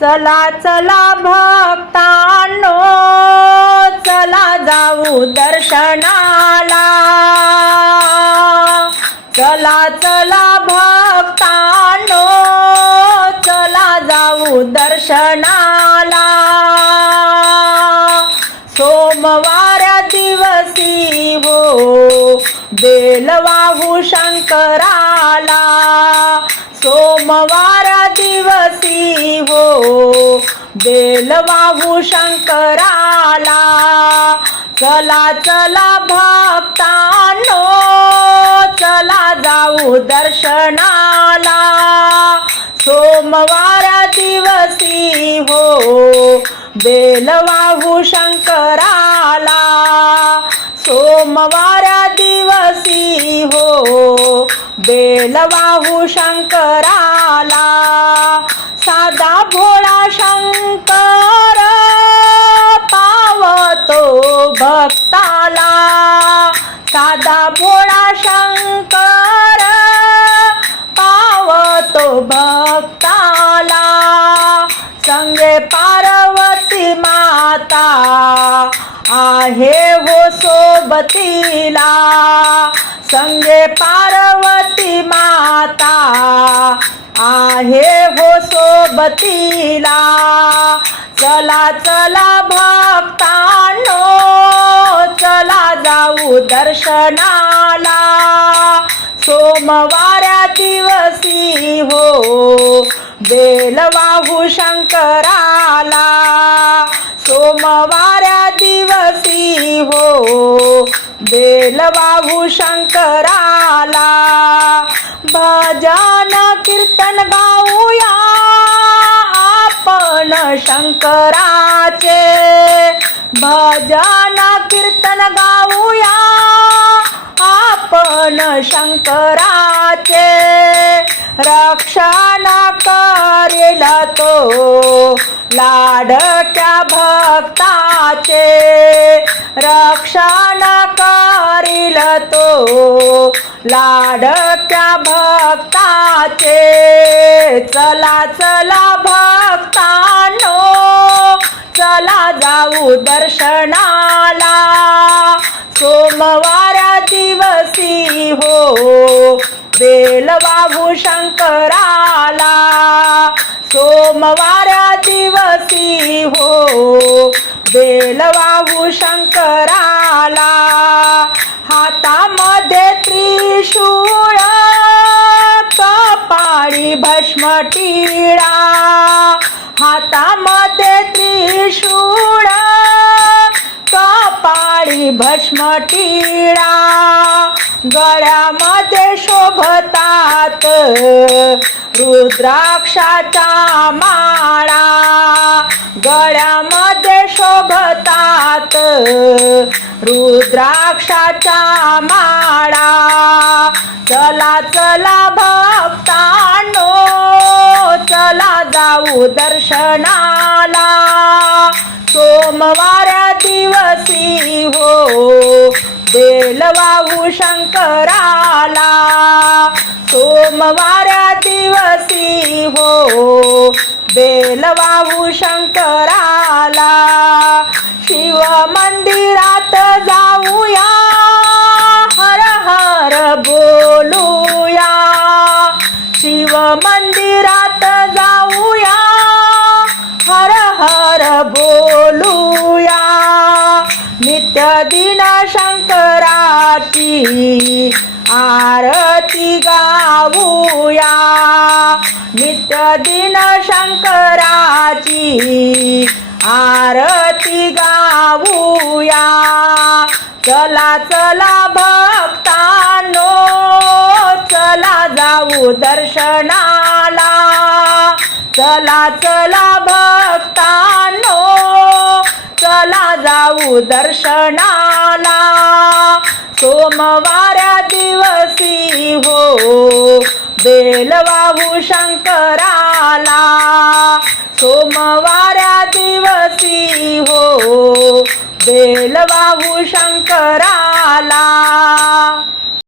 चला चला भक्तांनो चला जाऊ दर्शनाला. चला चला भक्तांनो चला जाऊ दर्शनाला. सोमवार दिवसी हो बेलवाहू शंकराला. बेल वाहू शंकराला चला चला भक्तानो चला जाऊ दर्शनाला. सोमवार दिवसी हो बेलवाहू शंकराला. सोमवार दिवसी हो बेलवाहू शंकराला. साधा भोळा शंकर पावतो भक्ताला. साधा भोळा शंकर पावतो भक्ताला. संगे पार्वती माता आहे वो सोबतीला. संगे पार्वती माता आहे हो सोबतीला. चला चला भक्तांनो चला जाऊ दर्शनाला. सोमवारा दिवसी हो बेलवाहू शंकराला. सोमवार दिवसी हो बेलवाहू शंकराला. भजन कीर्तन गाऊया आपण शंकराचे. भजन कीर्तन गाऊया आपण शंकराचे. रक्षण करेल तो लाडक्या भक्ता भक्ताचे रक्षण करील तो लाडक्या भक्ताचे. चला चला भक्तानो. चला जाऊ दर्शनाला. सोमवार दिवसी हो. बेलबाबू शंकराला सोमवार दिवसी हो. बेलवाऊ शंकराला. हातामध्ये त्रिशूळ कपाळी भस्म टिळा हातामध्ये त्रिशूळ कपाळी भस्म टिळा गळ्यामध्ये शोभतात रुद्राक्षाचा माळा गळ्यामध्ये शोभतात. रुद्राक्षाचा माळा चला चला भक्तानो चला जाऊ दर्शनाला. सोमवार दिवसी हो बेलवाहू शंकराला. सोमवाऱ्या दिवसी हो. बेलवाहू शंकराला शिव मंदिरात जाऊया. हर हर बोलूया. शिव मंदिरात जाऊया. हर हर बोलूया. नित्य दिन शंकराची आरती गाऊया. नित्य दिन शंकराची आरती गाऊया. चला चला भक्तानो चला जाऊ दर्शनाला. चला चला भक्तानो चला जाऊ दर्शनाला. सोमवार हो. हो दिवसी हो. बेलवाहू हो शंकराला. सोमवार्या दिवसी हो. बेलवाहू शंकराला.